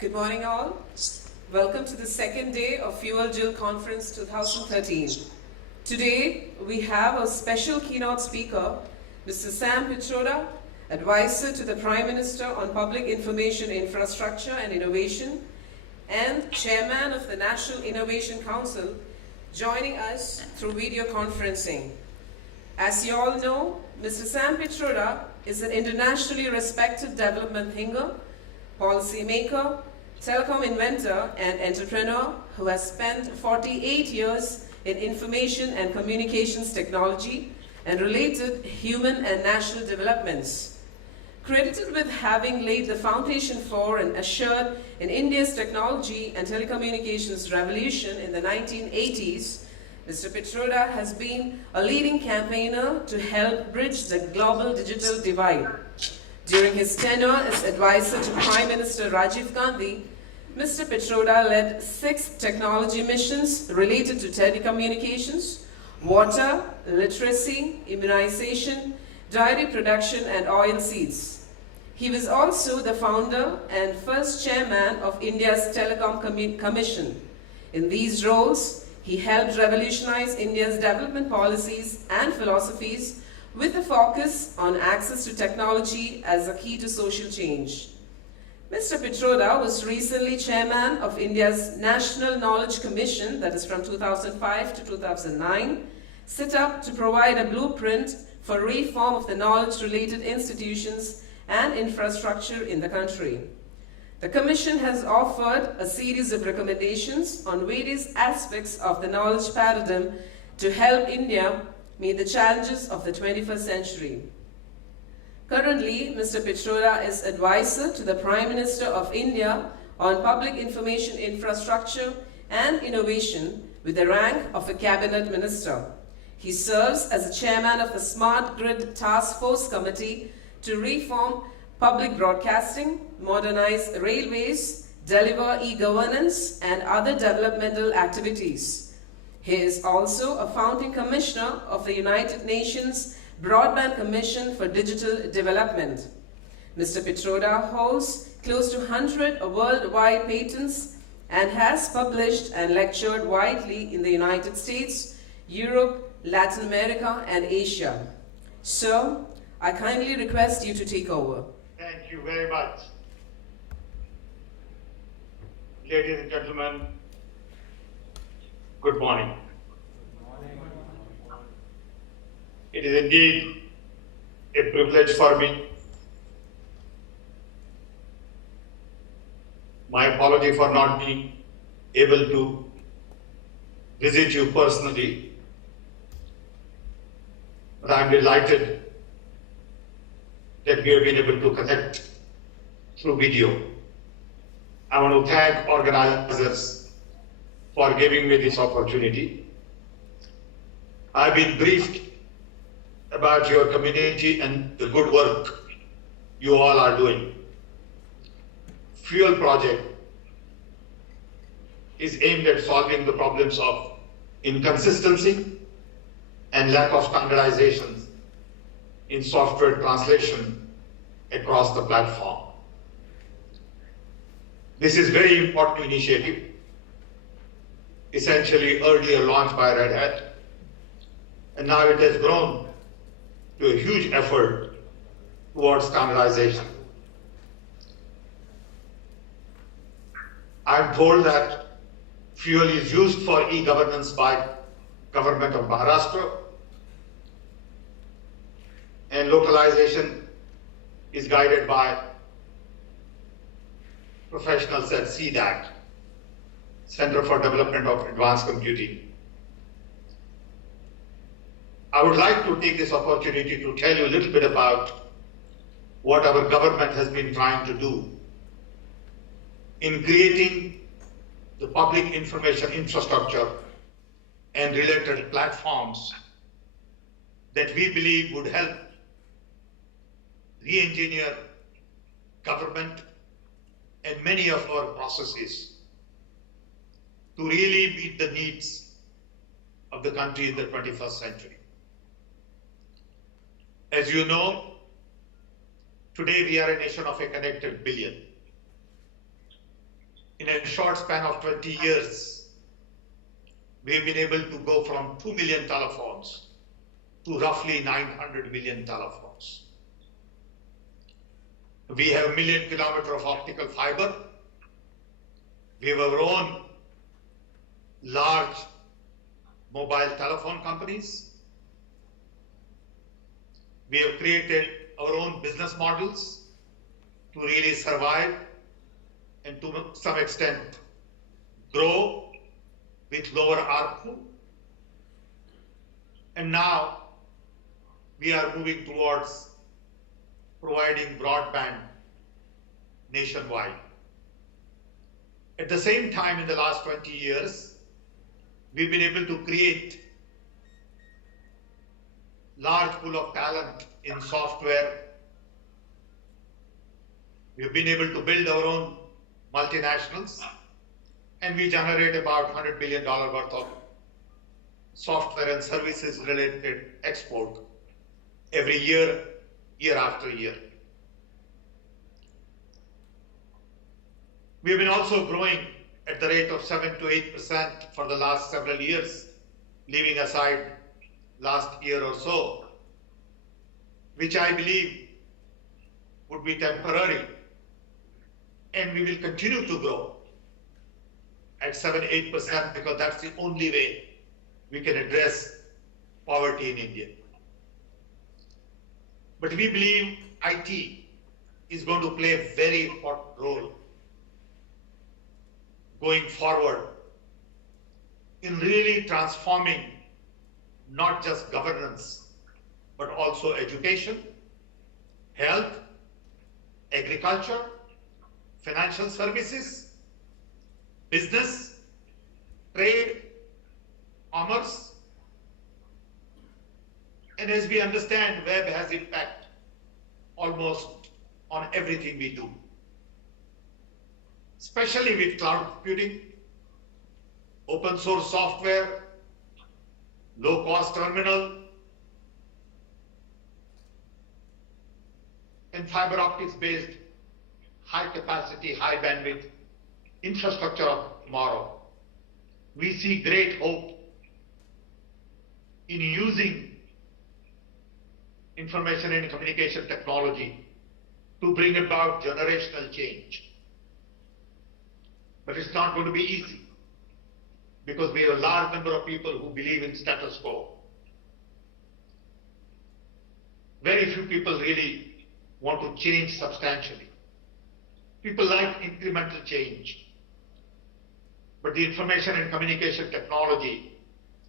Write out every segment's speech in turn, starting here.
Good morning all. Welcome to the second day of GILT Conference 2013. Today we have a special keynote speaker, Mr. Sam Pitroda, Advisor to the Prime Minister on Public Information Infrastructure and Innovation and Chairman of the National Innovation Council, joining us through video conferencing. As you all know, Mr. Sam Pitroda is an internationally respected development thinker, policymaker, telecom inventor and entrepreneur who has spent 48 years in information and communications technology and related human and national developments. Credited with having laid the foundation for and ushered in India's technology and telecommunications revolution in the 1980s, Mr. Pitroda has been a leading campaigner to help bridge the global digital divide. During his tenure as advisor to Prime Minister Rajiv Gandhi, Mr. Pitroda led 6 technology missions related to telecommunications, water, literacy, immunization, dairy production, and oil seeds. He was also the founder and first chairman of India's Telecom Commission. In these roles, he helped revolutionize India's development policies and philosophies with a focus on access to technology as a key to social change. Mr. Pitroda was recently chairman of India's National Knowledge Commission, that is from 2005 to 2009, set up to provide a blueprint for reform of the knowledge-related institutions and infrastructure in the country. The Commission has offered a series of recommendations on various aspects of the knowledge paradigm to help India meet the challenges of the 21st century. Currently, Mr. Pitroda is advisor to the Prime Minister of India on public information infrastructure and innovation with the rank of a cabinet minister. He serves as the chairman of the Smart Grid Task Force Committee to reform public broadcasting, modernize railways, deliver e-governance, and other developmental activities. He is also a founding commissioner of the United Nations Broadband Commission for Digital Development. Mr. Pitroda holds close to 100 worldwide patents and has published and lectured widely in the United States, Europe, Latin America, and Asia. So, I kindly request you to take over. Thank you very much. Ladies and gentlemen, good morning. It is indeed a privilege for me. My apology for not being able to visit you personally, but I am delighted that we have been able to connect through video. I want to thank organizers for giving me this opportunity. I've been briefed about your community and the good work you all are doing. Fuel Project is aimed at solving the problems of inconsistency and lack of standardization in software translation across the platform. This is a very important initiative, essentially earlier launched by Red Hat, and now it has grown to a huge effort towards standardization. I'm told that fuel is used for e-governance by Government of Maharashtra, and localization is guided by professionals at CDAC, Center for Development of Advanced Computing. I would like to take this opportunity to tell you a little bit about what our government has been trying to do in creating the public information infrastructure and related platforms that we believe would help re-engineer government and many of our processes to really meet the needs of the country in the 21st century. As you know, today we are a nation of a connected billion. in a short span of 20 years, we've been able to go from 2 million telephones to roughly 900 million telephones. We have a million kilometers of optical fiber. We have our own large mobile telephone companies. We have created our own business models to really survive and to some extent grow with lower ARPU. And now we are moving towards providing broadband nationwide. At the same time, in the last 20 years, we've been able to create large pool of talent in software. We've been able to build our own multinationals, and we generate about $100 billion worth of software and services related export every year, year after year. We've been also growing at the rate of 7 to 8% for the last several years, leaving aside last year or so, which I believe would be temporary, and we will continue to grow at 7, 8% because that's the only way we can address poverty in India. But we believe IT is going to play a very important role going forward in really transforming not just governance, but also education, health, agriculture, financial services, business, trade, commerce. And as we understand, web has impact almost on everything we do, especially with cloud computing, open source software, low cost terminal, and fiber optics based high capacity, high bandwidth infrastructure of tomorrow. We see great hope in using information and communication technology to bring about generational change. But it's not going to be easy because we have a large number of people who believe in status quo. Very few people really want to change substantially. People like incremental change. But the information and communication technology,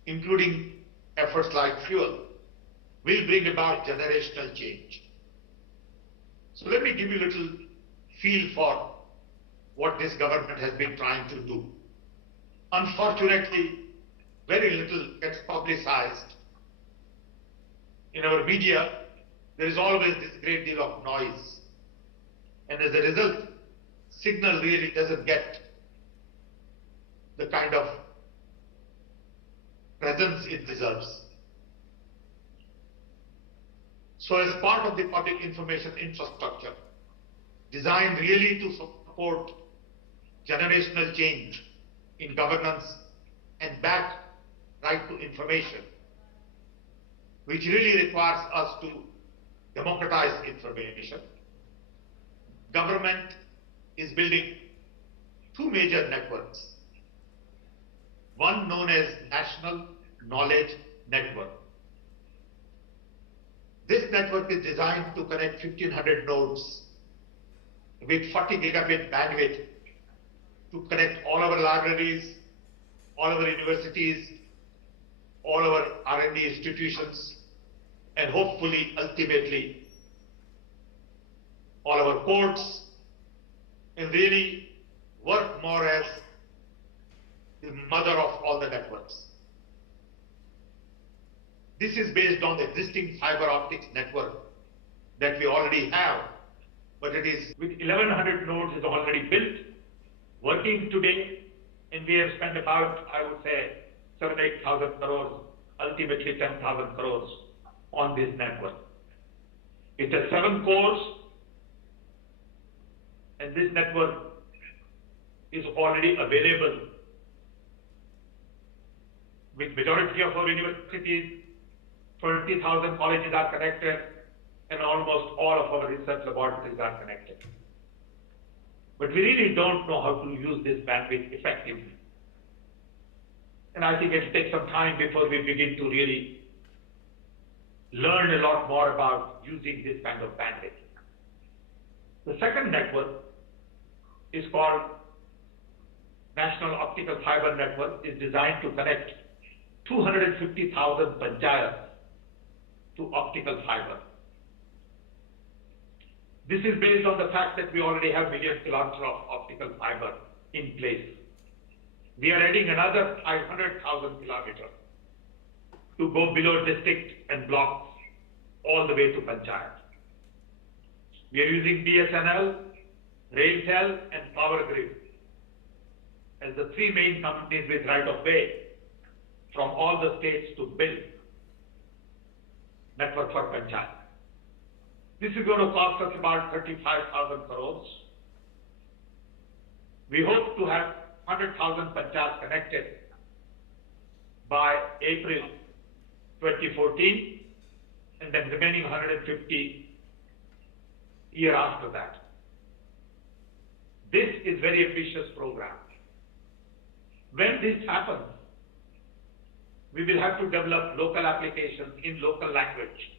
including efforts like fuel, will bring about generational change. So let me give you a little feel for what this government has been trying to do. Unfortunately, very little gets publicized. In our media, there is always this great deal of noise. And as a result, signal really doesn't get the kind of presence it deserves. So as part of the public information infrastructure, designed really to support generational change in governance and back right to information, which really requires us to democratize information, government is building two major networks. One known as National Knowledge Network. This network is designed to connect 1,500 nodes with 40 gigabit bandwidth to connect all our libraries, all our universities, all our R&D institutions, and hopefully, ultimately, all our courts, and really work more as the mother of all the networks. This is based on the existing fiber optics network that we already have, but it is with 1,100 nodes is already built, working today, and we have spent about, I would say, 7,000 to 8,000 crores, ultimately 10,000 crores on this network. It has 7 cores, and this network is already available. With majority of our universities, 20,000 colleges are connected, and almost all of our research laboratories are connected. But we really don't know how to use this bandwidth effectively. And I think it'll take some time before we begin to really learn a lot more about using this kind of bandwidth. The second network is called National Optical Fiber Network. Is designed to connect 250,000 panchayats to optical fiber. This is based on the fact that we already have million kilometers of optical fiber in place. We are adding another 500,000 kilometers to go below district and blocks all the way to panchayat. We are using BSNL, RailTel, and Power Grid as the three main companies with right of way from all the states to build network for panchayat. This is going to cost us about 35,000 crores. We hope to have 100,000 panchayats connected by April 2014, and then remaining 150 year after that. This is very ambitious program. When this happens, we will have to develop local applications in local language.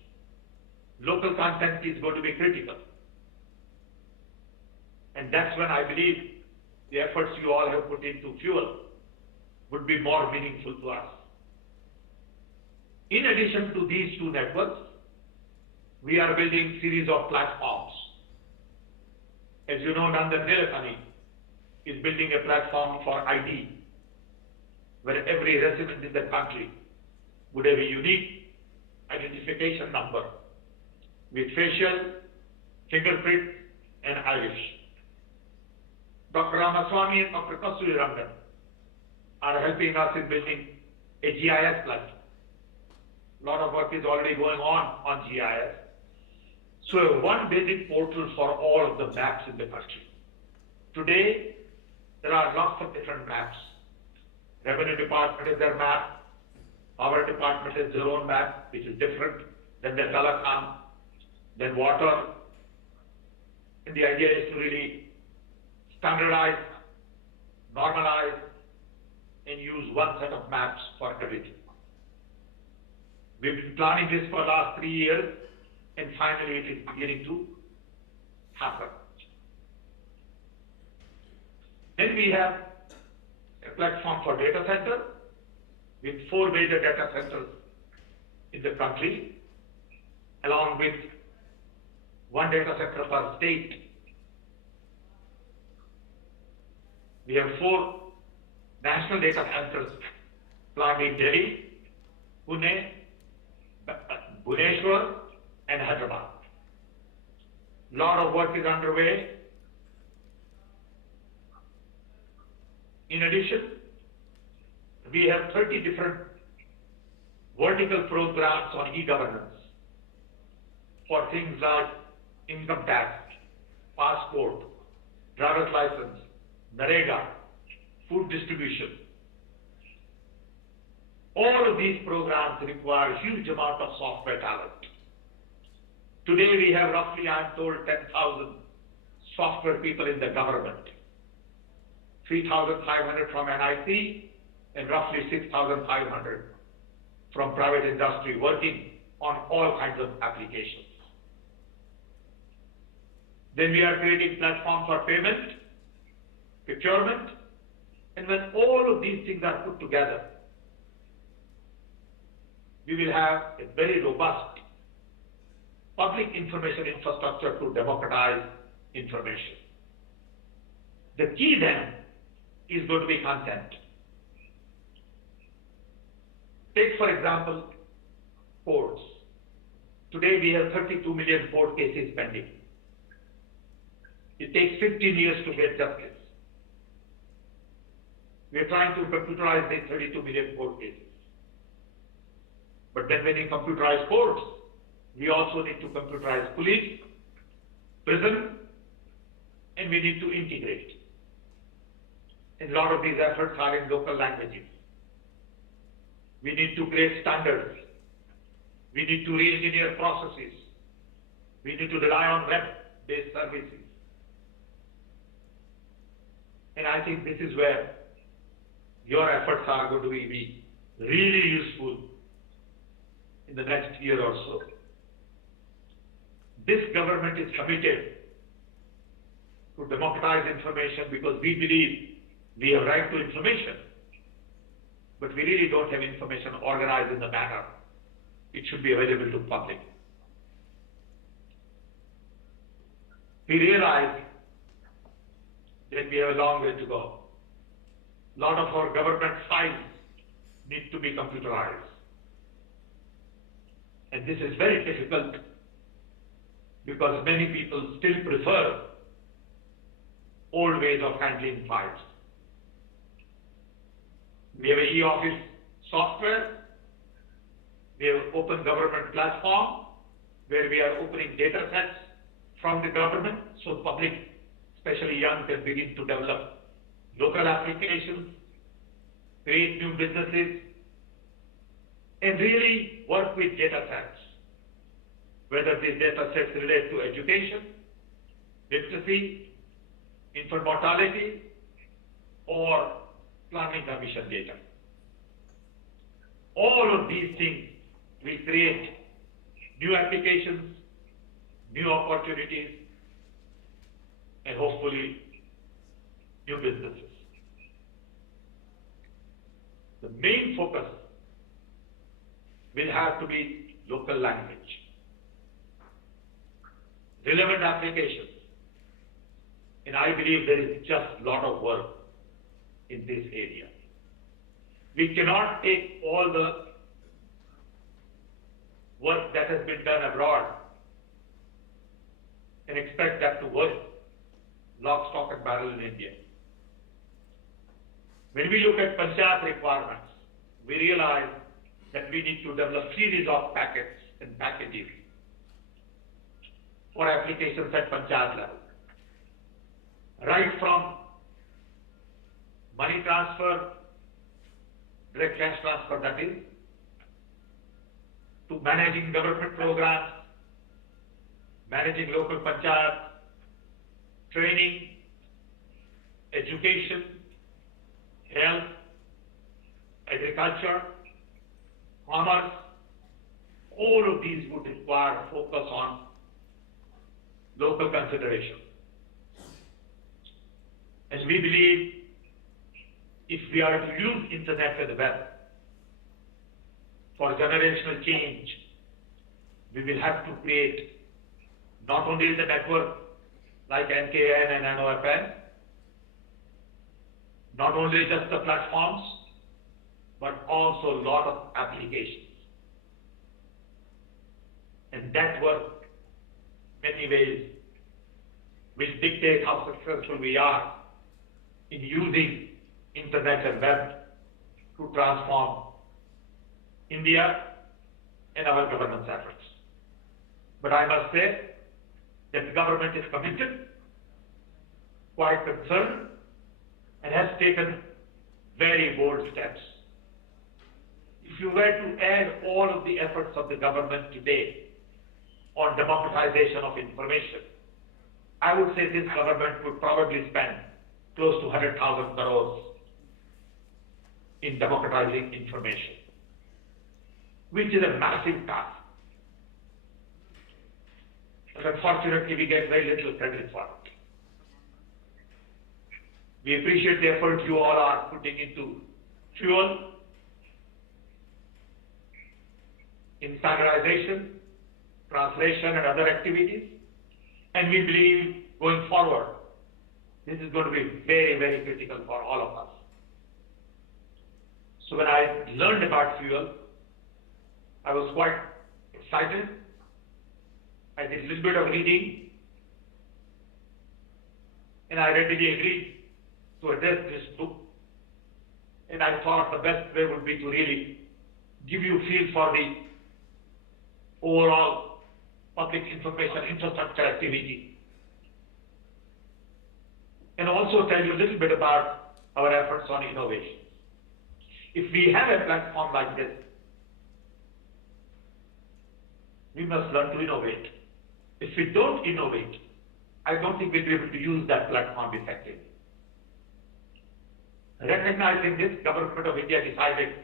Local content is going to be critical. And that's when I believe the efforts you all have put into fuel would be more meaningful to us. In addition to these two networks, we are building series of platforms. As you know, Nandan Nilekani is building a platform for ID, where every resident in the country would have a unique identification number with facial, fingerprint, and iris. Dr. Ramaswamy and Dr. Kasturi Rangan are helping us in building a GIS platform. A lot of work is already going on GIS. So one basic portal for all of the maps in the country. Today, there are lots of different maps. Revenue department is their map. Power department is their own map, which is different than the telecom, then water. And the idea is to really standardize, normalize, and use one set of maps for everything. We've been planning this for the last 3 years, and finally it is beginning to happen. Then we have a platform for data center with 4 major data centers in the country, along with 1 data center per state. We have 4 national data centers planned in Delhi, Pune, Bhubaneswar, and Hyderabad. A lot of work is underway. In addition, we have 30 different vertical programs on e-governance for things like income tax, passport, driver's license, NREGA, food distribution. All of these programs require huge amount of software talent. Today we have roughly, I'm told, 10,000 software people in the government. 3,500 from NIC and roughly 6,500 from private industry working on all kinds of applications. Then we are creating platforms for payment, procurement, and when all of these things are put together, we will have a very robust public information infrastructure to democratize information. The key then is going to be content. Take, for example, courts. Today we have 32 million court cases pending. It takes 15 years to get justice. We are trying to computerize the 32 million court cases. But then when you computerize courts, we also need to computerize police, prison, and we need to integrate. And a lot of these efforts are in local languages. We need to create standards. We need to re-engineer processes. We need to rely on web-based services. And I think this is where your efforts are going to be really useful in the next year or so. This government is committed to democratize information because we believe we have right to information, but we really don't have information organized in the manner it should be available to public. We realize that we have a long way to go. A lot of our government files need to be computerized. And this is very difficult because many people still prefer old ways of handling files. We have an e-office software. We have an open government platform where we are opening data sets from the government so the public, especially young, can begin to develop local applications, create new businesses, and really work with data sets, whether these data sets relate to education, literacy, infant mortality, or planning commission data. All of these things will create new applications, new opportunities, and hopefully new businesses. The main focus will have to be local language, relevant applications, and I believe there is just a lot of work in this area. We cannot take all the work that has been done abroad and expect that to work lock, stock, and barrel in India. When we look at Panchayat requirements, we realize that we need to develop series of packets and packages for applications at Panchayat level. Right from money transfer, direct cash transfer that is, to managing government programs, managing local panchayat, training, education, health, agriculture, commerce, all of these would require focus on local consideration. And we believe if we are to use internet and the web for generational change, we will have to create not only the network like NKN and NOFN, not only just the platforms, but also a lot of applications. And that work, many ways, will dictate how successful we are in using internet and web to transform India and our governance efforts. But I must say that the government is committed, quite concerned, and has taken very bold steps. If you were to add all of the efforts of the government today on democratization of information, I would say this government would probably spend close to 100,000 crores in democratizing information, which is a massive task. But unfortunately, we get very little credit for it. We appreciate the effort you all are putting into fuel, in standardization, translation, and other activities. And we believe going forward, this is going to be very, very critical for all of us. So when I learned about fuel, I was quite excited. I did a little bit of reading, and I readily agreed to address this book. And I thought the best way would be to really give you a feel for the overall public information infrastructure activity, and also tell you a little bit about our efforts on innovation. If we have a platform like this, we must learn to innovate. If we don't innovate, I don't think we'll be able to use that platform effectively. Recognizing this, Government of India decided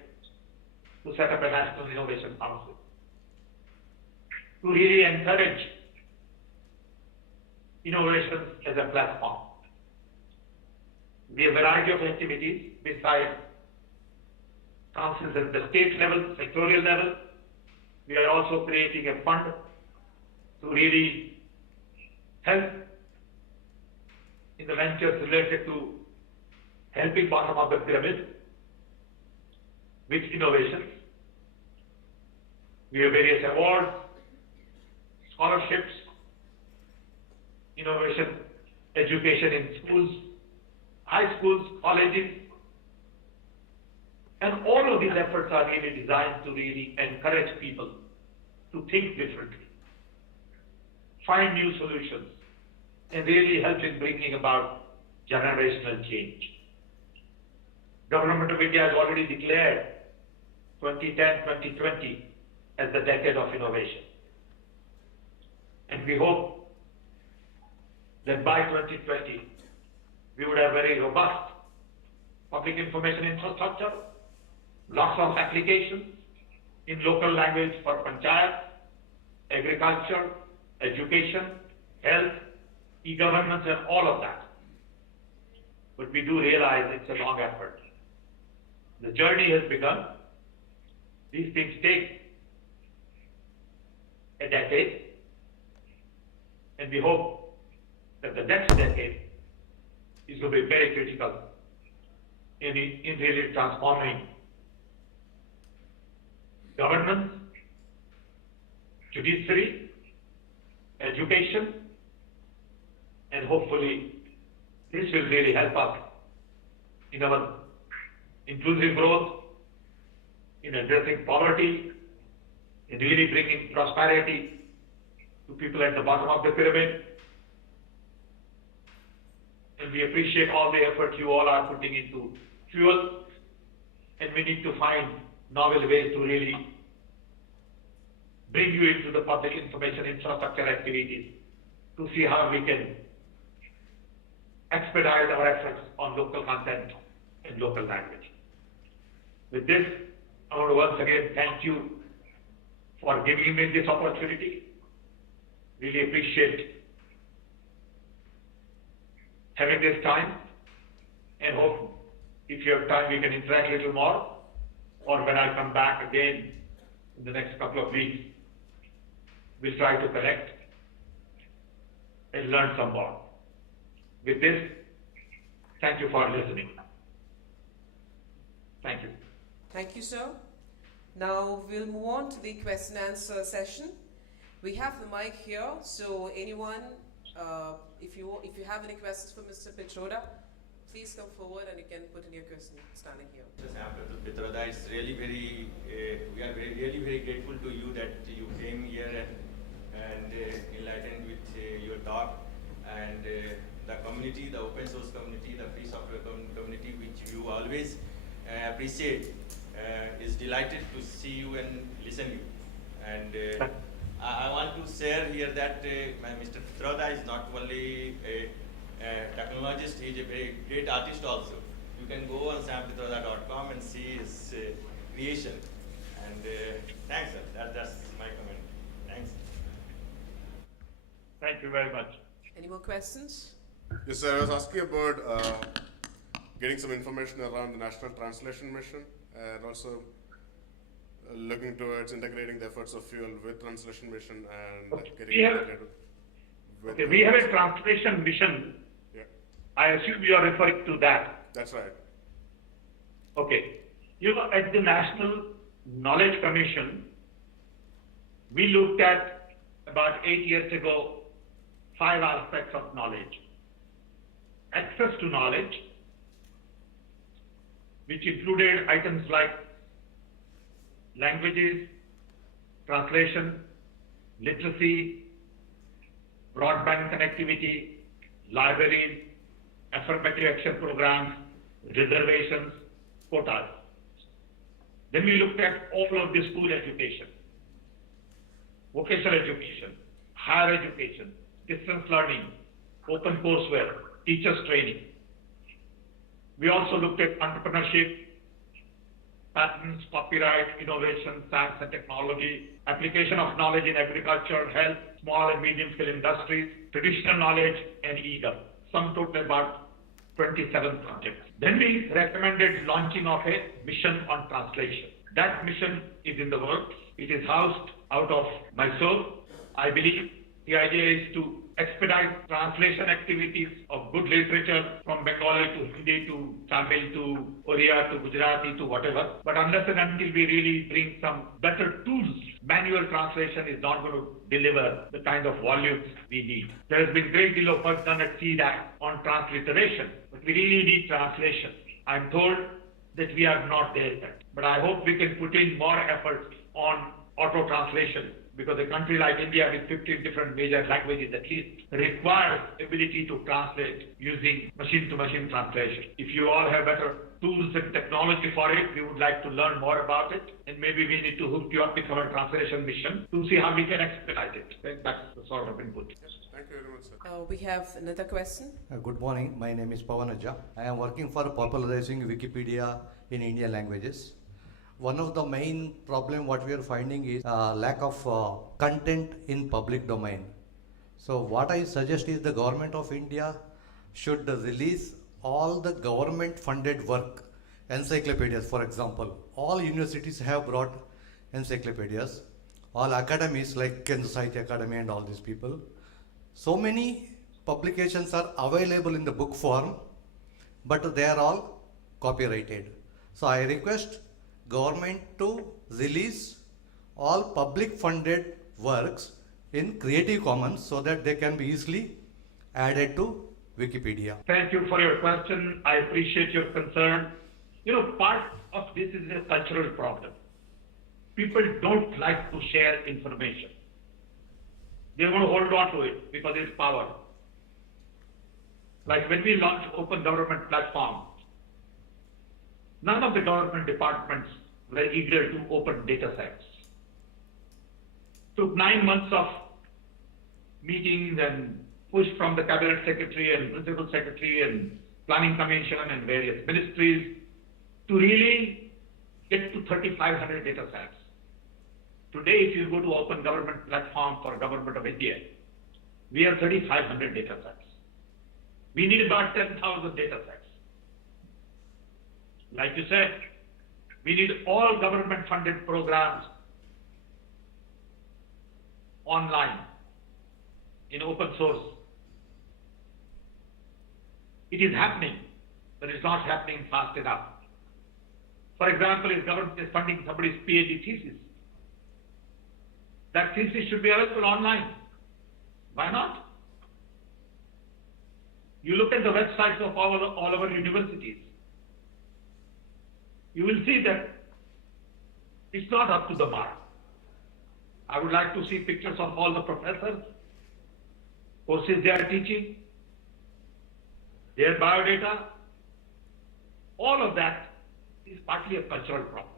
to set up a National Innovation Council to really encourage innovation as a platform. We have a variety of activities besides councils at the state level, sectorial level. We are also creating a fund to really help in the ventures related to helping bottom of the pyramid with innovations. We have various awards, scholarships, innovation, education in schools, high schools, colleges, and all of these efforts are really designed to really encourage people to think differently, find new solutions, and really help in bringing about generational change. Government of India has already declared 2010-2020 as the decade of innovation. And we hope that by 2020, we would have very robust public information infrastructure, lots of applications in local language for panchayat, agriculture, education, health, e-governance, and all of that. But we do realize it's a long effort. The journey has begun. These things take a decade, and we hope that the next decade is going to be very critical in really transforming governance, judiciary, education, and hopefully this will really help us in our inclusive growth, in addressing poverty, in really bringing prosperity to people at the bottom of the pyramid. And we appreciate all the effort you all are putting into fuel, and we need to find novel ways to really bring you into the public information infrastructure activities to see how we can expedite our efforts on local content and local language. With this, I want to once again thank you for giving me this opportunity. Really appreciate having this time, and hope if you have time we can interact a little more, or when I come back again in the next couple of weeks, we'll try to connect and learn some more. With this, thank you for listening. Thank you. Thank you, sir. Now we'll move on to the question and answer session. We have the mic here, so anyone, if you have any questions for Mr. Pitroda, please come forward and you can put in your question standing here. Mr. Sam Pitroda, it's really we are really very grateful to you that you came here and enlightened with your talk, and the community, the open source community, the free software community, which you always appreciate, is delighted to see you and listen you. And I want to share here that Mr. Pitroda is not only a technologist, he is a very great artist also. You can go on sampitroda.com and see his creation. And thanks, sir. That's my comment. Thanks. Thank you very much. Any more questions? Yes, sir. I was asking about getting some information around the National Translation Mission, and also looking towards integrating the efforts of fuel with Translation Mission and getting integrated with. Okay, we have a translation mission. Yeah. I assume you are referring to that. That's right. Okay. You know, at the National Knowledge Commission, we looked at about 8 years ago 5 aspects of knowledge. Access to knowledge, which included items like languages, translation, literacy, broadband connectivity, libraries, affirmative action programs, reservations, quotas. Then we looked at all of the school education, vocational education, higher education, distance learning, open courseware, teachers training. We also looked at entrepreneurship, patents, copyright, innovation, science and technology, application of knowledge in agriculture, health, small and medium scale industries, traditional knowledge, and e-government. Sum total about 27 projects. Then we recommended launching of a mission on translation. That mission is in the works. It is housed out of Mysore. I believe the idea is to expedite translation activities of good literature from Bengali to Hindi to Tamil to Oriya to Gujarati to whatever. But unless and until we really bring some better tools, manual translation is not going to deliver the kind of volumes we need. There has been a great deal of work done at CDAC on transliteration, but we really need translation. I'm told that we are not there yet, but I hope we can put in more effort on auto translation, because a country like India with 15 different major languages at least requires ability to translate using machine-to-machine translation. If you all have better tools and technology for it, we would like to learn more about it, and maybe we need to hook you up with our translation mission to see how we can expedite it. I think that's the sort of input. Thank you very much, sir. We have another question. Good morning. My name is Pavanaja. I am working for popularizing Wikipedia in Indian languages. One of the main problem what we are finding is lack of content in public domain. So what I suggest is the government of India should release all the government funded work, encyclopedias for example. All universities have brought encyclopedias, all academies like Kendra Sahitya Academy and all these people. So many publications are available in the book form, but they are all copyrighted. So I request government to release all public funded works in Creative Commons so that they can be easily added to Wikipedia. Thank you for your question. I appreciate your concern. You know, part of this is a cultural problem. People don't like to share information. They want to hold on to it because it's power. Like when we launched Open Government Platform, none of the government departments were eager to open data sets. Took 9 months of meetings and push from the cabinet secretary and principal secretary and planning commission and various ministries to really get to 3,500 data sets. Today, if you go to Open Government Platform for Government of India, we have 3,500 data sets. We need about 10,000 data sets. Like you said, we need all government-funded programs online, in open source. It is happening, but it's not happening fast enough. For example, if government is funding somebody's PhD thesis, that thesis should be available online. Why not? You look at the websites of all our universities, you will see that it's not up to the mark. I would like to see pictures of all the professors, courses they are teaching, their biodata. All of that is partly a cultural problem.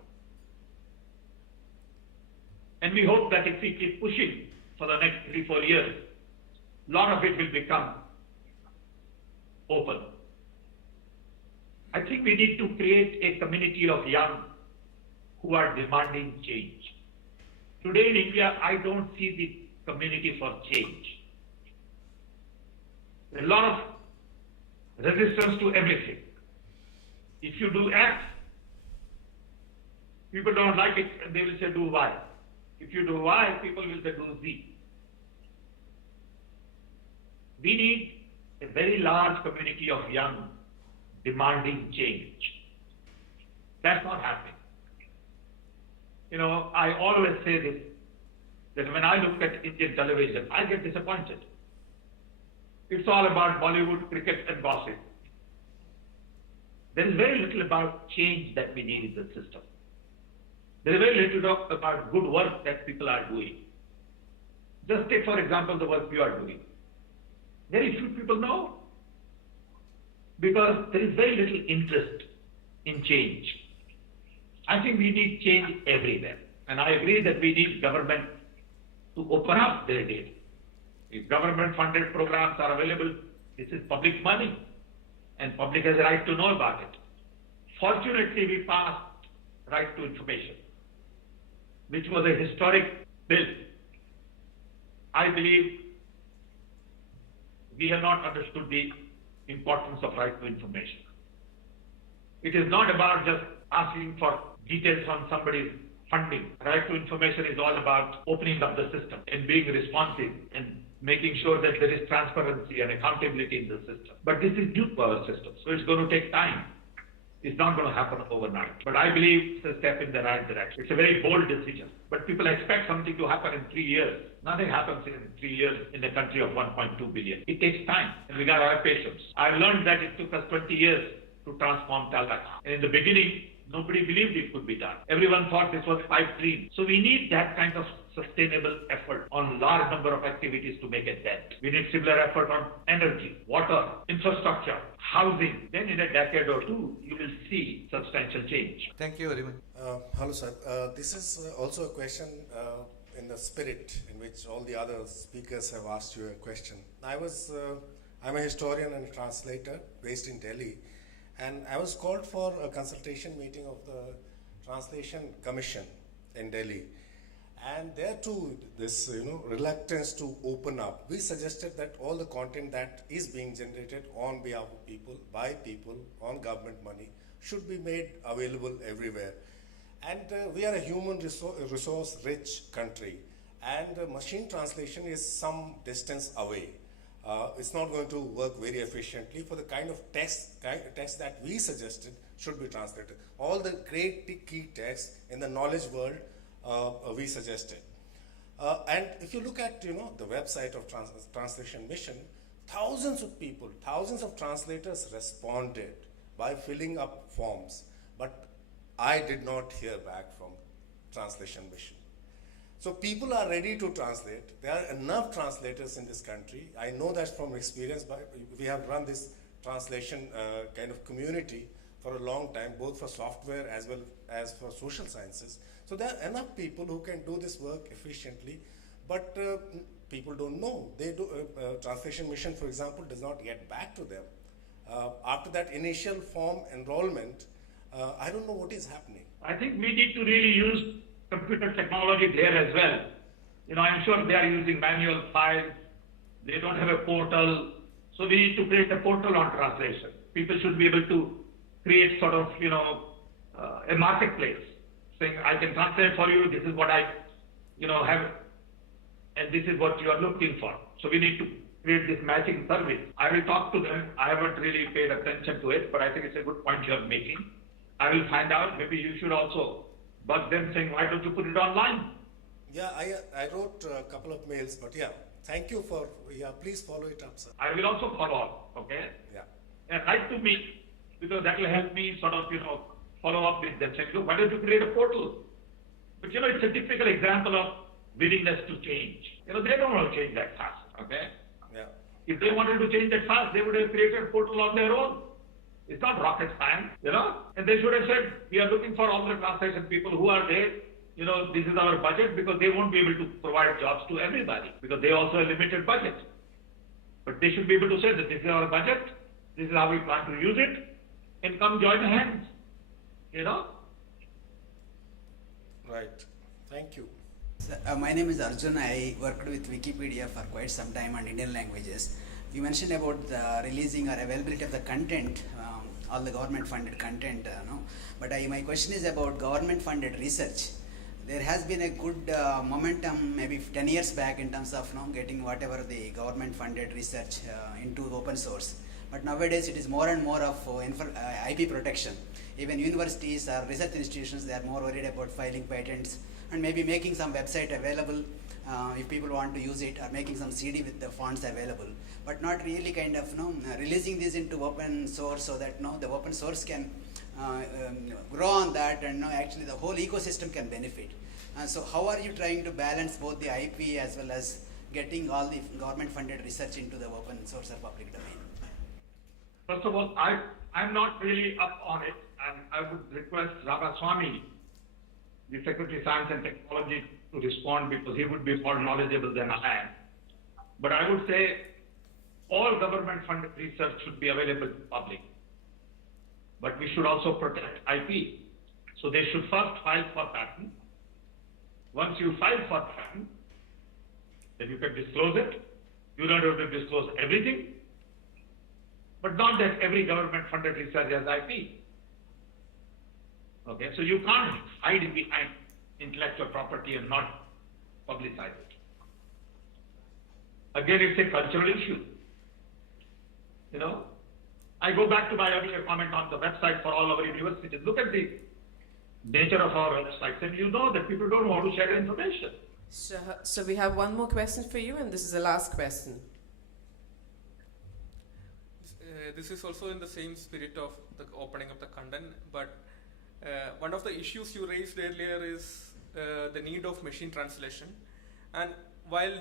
And we hope that if we keep pushing for the next 3-4 years, a lot of it will become open. I think we need to create a community of young who are demanding change. Today in India, I don't see the community for change. There's a lot of resistance to everything. If you do X, people don't like it and they will say do Y. If you do Y, people will say do Z. We need a very large community of young demanding change. That's not happening. You know, I always say this, that when I look at Indian television, I get disappointed. It's all about Bollywood, cricket and gossip. There is very little about change that we need in the system. There is very little talk about good work that people are doing. Just take, for example, the work you are doing. Very few people know. because there is very little interest in change. I think we need change everywhere. And I agree that we need government to open up their data. If government funded programs are available, this is public money and public has a right to know about it. Fortunately, we passed right to information, which was a historic bill. I believe we have not understood the importance of right to information. It is not about just asking for details on somebody's funding. Right to information is all about opening up the system and being responsive and making sure that there is transparency and accountability in the system. But this is new to our system, so it's going to take time. It's not going to happen overnight. But I believe it's a step in the right direction. It's a very bold decision. But people expect something to happen in 3 years. Nothing happens in 3 years in a country of 1.2 billion. It takes time, and we got to have patience. I've learned that it took us 20 years to transform telecom. And in the beginning, nobody believed it could be done. Everyone thought this was pipe dream. So we need that kind of sustainable effort on large number of activities to make a dent. We need similar effort on energy, water, infrastructure, housing. Then in a decade or two, you will see substantial change. Thank you very much. Hello, sir. This is also a question in the spirit in which all the other speakers have asked you a question. I'm a historian and translator based in Delhi, and I was called for a consultation meeting of the Translation Commission in Delhi. And there too, this reluctance to open up. We suggested that all the content that is being generated on behalf of people, by people, on government money, should be made available everywhere. And we are a human resource-rich country, and machine translation is some distance away. It's not going to work very efficiently for the kind of text that we suggested should be translated. All the great key texts in the knowledge world we suggested. And if you look at the website of Translation Mission, thousands of people, thousands of translators responded by filling up forms, but I did not hear back from Translation Mission. So people are ready to translate. There are enough translators in this country. I know that from experience, but we have run this translation kind of community for a long time, both for software as well as for social sciences. So there are enough people who can do this work efficiently, but people don't know. Translation Mission, for example, does not get back to them. After that initial form enrollment, I don't know what is happening. I think we need to really use computer technology there as well. I'm sure they are using manual files. They don't have a portal. So we need to create a portal on translation. People should be able to create sort of, a marketplace saying, I can translate for you. This is what I, have, and this is what you are looking for. So we need to create this matching service. I will talk to them. I haven't really paid attention to it, but I think it's a good point you are making. I will find out. Maybe you should also bug them saying, why don't you put it online? Yeah, I wrote a couple of mails, but yeah, thank you for, please follow it up, sir. I will also follow up, okay? Yeah. And write to me, because that will help me sort of, follow up with them, saying, look, why don't you create a portal? But it's a typical example of willingness to change. They don't want to change that fast, okay? Yeah. If they wanted to change that fast, they would have created a portal on their own. It's not rocket science, and they should have said, we are looking for all the translation people who are there. This is our budget, because they won't be able to provide jobs to everybody, because they also have limited budget. But they should be able to say that this is our budget, this is how we plan to use it, and come join hands, Right. Thank you. My name is Arjun. I worked with Wikipedia for quite some time on Indian languages. You mentioned about the releasing or availability of the content, all the government-funded content, But my question is about government-funded research. There has been a good momentum maybe 10 years back in terms of getting whatever the government-funded research into open source. But nowadays it is more and more of IP protection. Even universities or research institutions, they are more worried about filing patents and maybe making some website available if people want to use it, or making some CD with the fonts available, but not really kind of releasing this into open source so that the open source can grow on that, and actually the whole ecosystem can benefit. So how are you trying to balance both the IP as well as getting all the government funded research into the open source or public domain? First of all, I'm not really up on it, and I would request Ramaswamy, the Secretary of Science and Technology, to respond because he would be more knowledgeable than I am. But I would say all government-funded research should be available to the public. But we should also protect IP. So they should first file for patent. Once you file for patent, then you can disclose it. You don't have to disclose everything. But not that every government-funded research has IP. Okay, so you can't hide behind intellectual property and not publicize it. Again, it's a cultural issue. You know, I go back to my earlier comment on the website for all our universities. Look at the nature of our websites, and you know that people don't want to share information. So we have one more question for you, and this is the last question. This is also in the same spirit of the opening of the content, but one of the issues you raised earlier is the need of machine translation. And while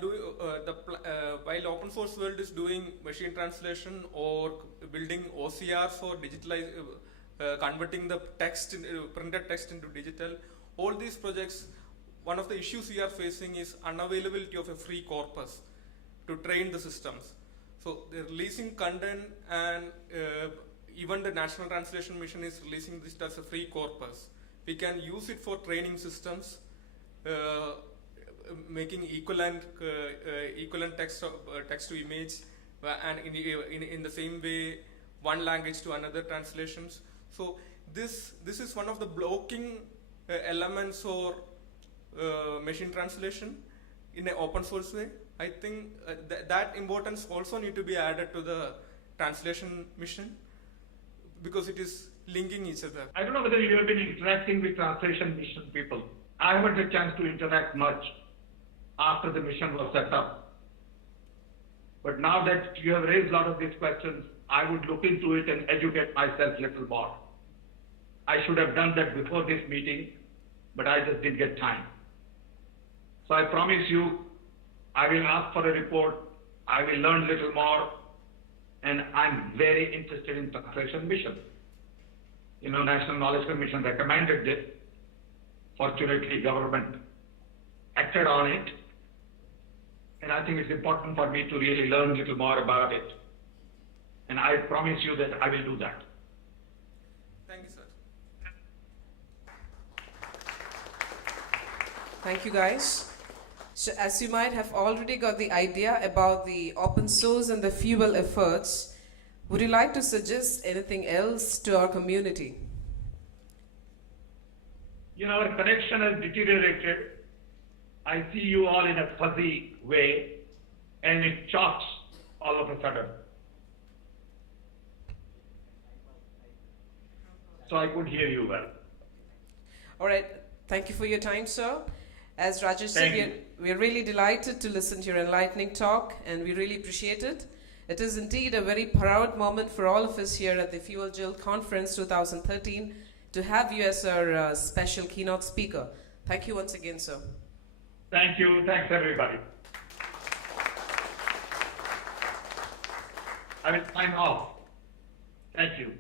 while open source world is doing machine translation or building OCR for digitalize, converting the text, printed text into digital, all these projects, one of the issues we are facing is unavailability of a free corpus to train the systems. So they're releasing content, and even the National Translation Mission is releasing this as a free corpus. We can use it for training systems, making equivalent text to image, and in the same way, one language to another translations. So this is one of the blocking elements or machine translation in an open source way. I think that importance also need to be added to the translation mission because it is linking each other. I don't know whether you have been interacting with translation mission people. I haven't had a chance to interact much after the mission was set up. But now that you have raised a lot of these questions, I would look into it and educate myself a little more. I should have done that before this meeting, but I just didn't get time. So I promise you, I will ask for a report, I will learn a little more, and I'm very interested in translation mission. You know, National Knowledge Commission recommended this. Fortunately, government acted on it. And I think it's important for me to really learn a little more about it. And I promise you that I will do that. Thank you, sir. Thank you, guys. So as you might have already got the idea about the open source and the fuel efforts, would you like to suggest anything else to our community? You know, our connection has deteriorated. I see you all in a fuzzy way, and it chops all of a sudden. So I couldn't hear you well. All right. Thank you for your time, sir. As Rajesh said, we're really delighted to listen to your enlightening talk, and we really appreciate it. It is indeed a very proud moment for all of us here at the Fuel GILT Conference 2013 to have you as our special keynote speaker. Thank you once again, sir. Thank you. Thanks, everybody. I will sign off. Thank you.